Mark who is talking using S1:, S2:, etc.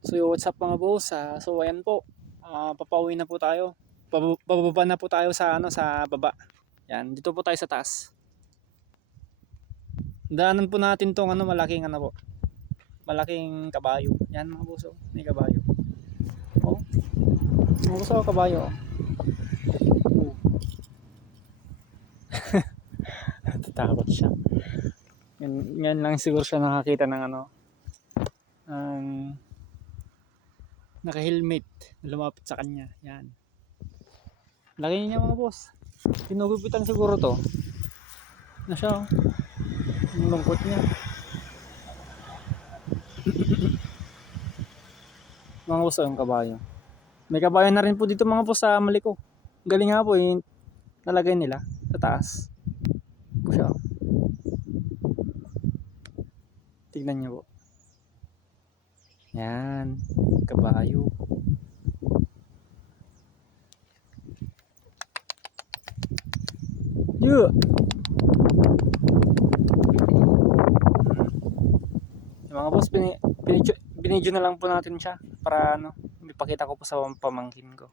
S1: So what's up mga boss? Ah, so ayan po. Ah, papauwi na po tayo. Pab- Pababa na po tayo sa ano sa baba. Yan, dito po tayo sa taas. Daanan po natin tong ano malaking ano po. Malaking kabayo. Yan mga boss, oh. may kabayo. Oh. Mga boss, oh, kabayo. oh. Natatakot siya. Yan, yan lang siguro siya nakakita ng ano. Ang naka-helmet na lumapit sa kanya. Yan. Laki niya mga boss. Pinugupitan siguro to. Na siya oh. Ang lungkot niya. mga boss, oh, yung kabayo. May kabayo na rin po dito mga boss sa Maliko. Galing nga po yung nalagay nila sa taas. Siya. oh. Tignan niyo po. Yan. Kabayo. Yeah. Yung mga boss, binidyo, binidyo na lang po natin siya para ano, ipakita ko po sa pamangkin ko.